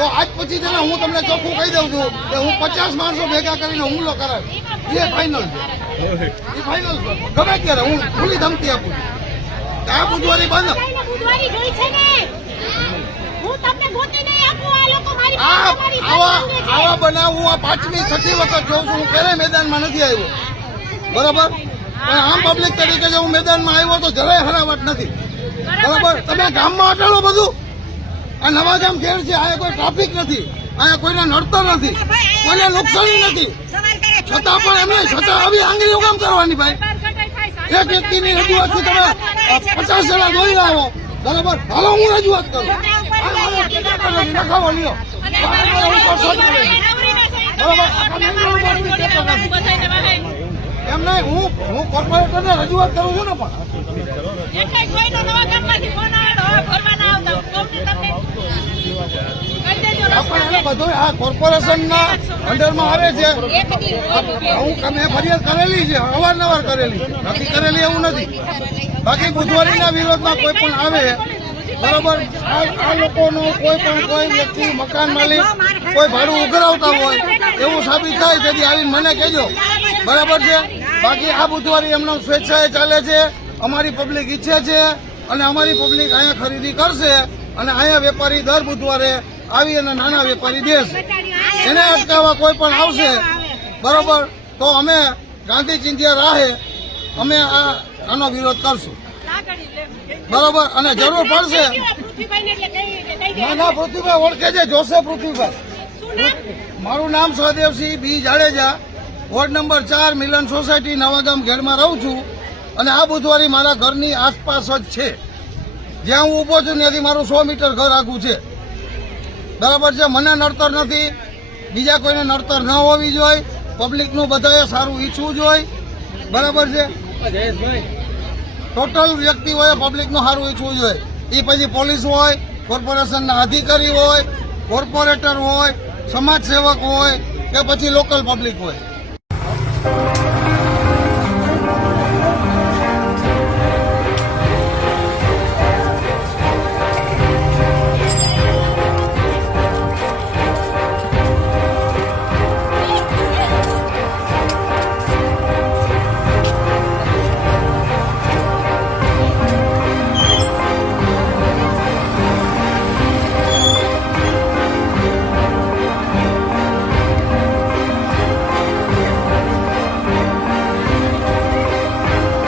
તો આજ પછી છે ને હું તમને ચોખ્ખું કહી દઉં છું કે હું 50 માણસો ભેગા કરીને હુમલો કરાવીશ. એ ફાઇનલ છે, એ ફાઇનલ છે. ગમે ત્યારે હું ખુલ્લી ધમકી આપું છું. આ બુધવારી બંધ. આવા બનાવ હું આ 5મી 6ઠી વખત જોઉં છું. હું ક્યારેય મેદાનમાં નથી આવ્યો, બરાબર. પણ આમ પબ્લિક તરીકે જો હું મેદાનમાં આવ્યો તો જરાય હરાવટ નથી, બરાબર. તમે ગામમાં અટાડો બધું. આ નવાગામ ઘેર છે, અહીંયા કોઈ ટ્રાફિક નથી, અહીંયા કોઈને નડતર નથી, કોઈને નુકસાની નથી, છતાં પણ એમને છતાં આવી આંગળીઓ કામ કરવાની ભાઈ. એક વ્યક્તિની રજૂઆતથી તમે 50 જણા દોરી લાવો, બરાબર. હાલો હું રજૂઆત કરું. નખાવો લ્યો, એમ નહીં. હું કોર્પોરેટરને રજૂઆત કરું છું ને, પણ બધું આ કોર્પોરેશનના અંડરમાં આવે છે. મેં ફરિયાદ કરેલી છે, અવારનવાર કરેલી છે, નથી કરેલી એવું નથી. બાકી બુધવારીના વિરોધમાં કોઈ પણ આવે, બરાબર, આ લોકોનો કોઈ વ્યક્તિ મકાન માલિક કોઈ ભાડું ઉઘરાવતા હોય એવું સાબિત થાય તેથી આવીને મને કહેજો, બરાબર છે. બાકી આ બુધવારી એમનો સ્વેચ્છાએ ચાલે છે. અમારી પબ્લિક ઈચ્છે છે અને અમારી પબ્લિક અહીંયા ખરીદી કરશે અને અહીંયા વેપારી દર બુધવારે આવી અને નાના વેપારી દેશે. એને અટકાવવા કોઈ પણ આવશે, બરોબર, તો અમે ગાંધી ચિંધ્યા રાહે અમે આનો વિરોધ કરશું, બરોબર. અને જરૂર પડશે. ના પૃથ્વીભાઈ ઓળખે છે, જોશે પૃથ્વીભાઈ. મારું નામ સહદેવસિંહ બી જાડેજા, વોર્ડ નંબર 4 મિલન સોસાયટી નવાગામ ઘેડમાં રહું છું. અને આ બુધવારી મારા ઘરની આસપાસ જ છે. જ્યાં હું ઊભો છું ત્યાંથી મારું 100 મીટર ઘર આગું છે, બરાબર છે. મને નડતર નથી, બીજા કોઈને નડતર ન હોવી જોઈએ. પબ્લિકનું બધાએ સારું ઈચ્છવું જોઈએ, બરાબર છે. ટોટલ વ્યક્તિઓએ પબ્લિકનું સારું ઈચ્છવું જોઈએ. એ પછી પોલીસ હોય, કોર્પોરેશનના અધિકારી હોય, કોર્પોરેટર હોય, સમાજ સેવક હોય કે પછી લોકલ પબ્લિક હોય.